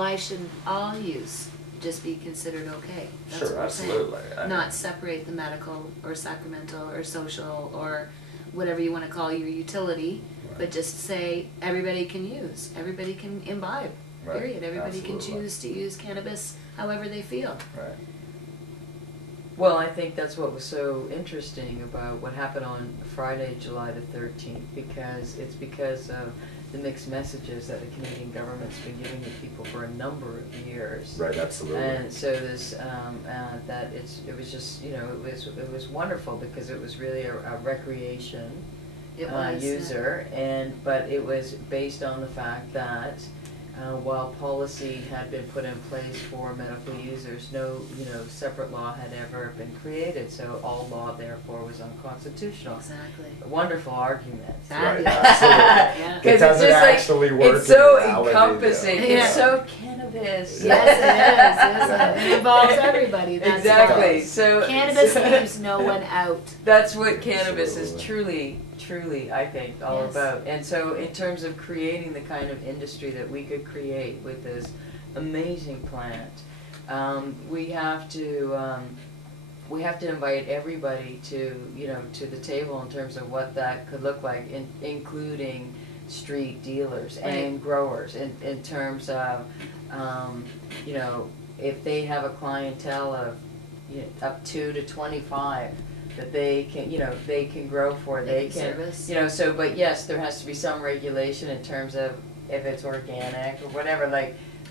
why shouldn't all use just be considered okay? That's Sure, what we're absolutely. saying. Not separate the medical or sacramental or social or whatever you want to call your utility, but just say everybody can use, everybody can imbibe, period. Everybody can choose to use cannabis however they feel. Right. Well, I think that's what was so interesting about what happened on Friday, July the 13th, because of the mixed messages that the Canadian government's been giving to people for a number of years. Right, absolutely. And so this, it was just, you know, it was wonderful because it was really a recreation user, but it was based on the fact that while policy had been put in place for medical users, no, separate law had ever been created, so all law therefore was unconstitutional. Exactly. A wonderful argument. Right, absolutely. It doesn't actually work. It's so encompassing. It's so cannabis. Yes, it is. It involves everybody. That's exactly. So cannabis leaves no one out. That's what cannabis is truly, I think, all about. And so in terms of creating the kind of industry that we could create with this amazing plant, we have to invite everybody to the table in terms of what that could look like, including street dealers and growers, in terms of if they have a clientele of up to 25 that they can grow for, they can service. But yes, there has to be some regulation in terms of if it's organic or whatever,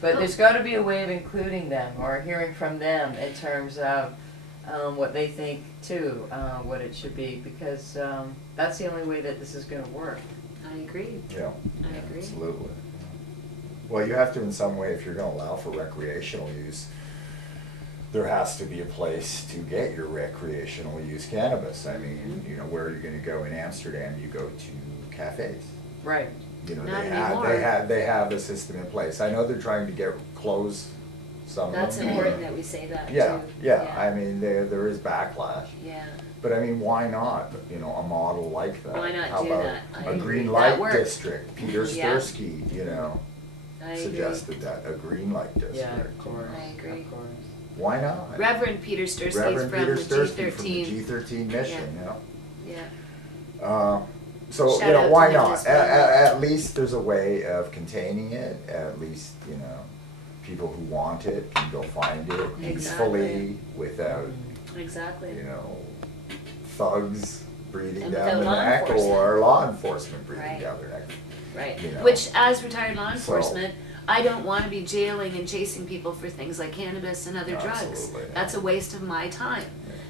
but there's got to be a way of including them or hearing from them in terms of what they think too, what it should be, because that's the only way that this is going to work. I agree. Yeah, I agree. Absolutely. Well, you have to, in some way, if you're going to allow for recreational use, there has to be a place to get your recreational use cannabis. I mean, where are you going to go in Amsterdam? You go to cafes. Right. They have a system in place. I know they're trying to close some That's of them. important that we say that too. Yeah. I mean, there is backlash. Yeah. But I mean, why not? A model like that. Why not How do about that? a green light district? Peter Stursky, suggested that, a green light district. Yeah, of course. I agree. Of course. Why not? Reverend Peter Stursky from the G13. From the G13 mission, Yeah. So, Shout out why to him not? as well. At least there's a way of containing it. At least, people who want it can go find it peacefully without, thugs breathing down the neck or law enforcement breathing down their neck. Right. Which, as retired law enforcement, I don't want to be jailing and chasing people for things like cannabis and other drugs. Absolutely. That's a waste of my time.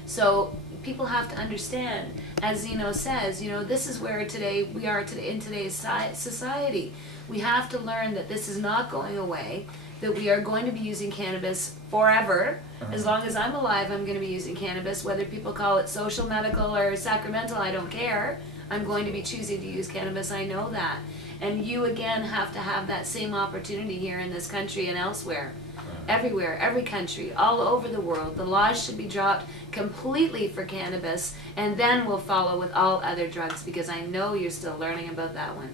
So people have to understand, as Zeno says, this is where we are today in today's society. We have to learn that this is not going away, that we are going to be using cannabis forever. As long as I'm alive, I'm going to be using cannabis, whether people call it social, medical, or sacramental, I don't care. I'm going to be choosing to use cannabis, I know that. And you, again, have to have that same opportunity here in this country and elsewhere. Everywhere, every country, all over the world. The laws should be dropped completely for cannabis, and then we'll follow with all other drugs, because I know you're still learning about that one.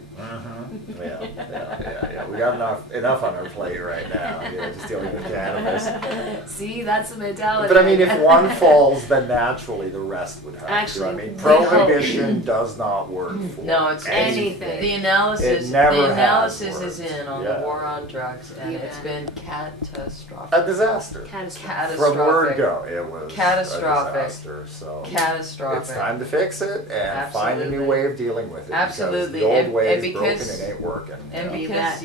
Yeah. We got enough on our plate right now. Just dealing with cannabis. See, that's the mentality. But I mean, if one falls, then naturally the rest would have Actually, to. I mean, prohibition does not work for it's anything. The analysis is in on the war on drugs, and it's been catastrophic. A disaster. Catastrophic. From word go, it was catastrophic. A disaster. So catastrophic. It's time to fix it and find a new way of dealing with it. Absolutely. Because the old way is broken and ain't working. And because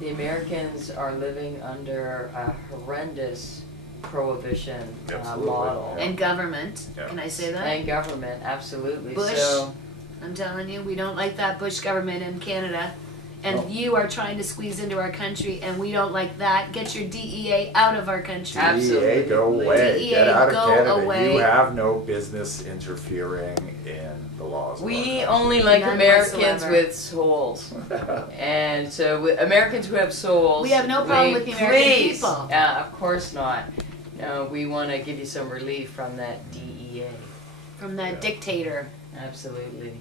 the Americans are living under a horrendous prohibition model. And government, can I say that? And government, absolutely. Bush, so, I'm telling you, we don't like that Bush government in Canada. And you are trying to squeeze into our country, and we don't like that. Get your DEA out of our country. Absolutely. DEA, go away. DEA, Get out of go Canada. away. You have no business interfering in the laws. We only like Americans with souls. And so Americans who have souls. We have no problem with the American people. Of course not. No, we want to give you some relief from that DEA. From that dictator. Absolutely.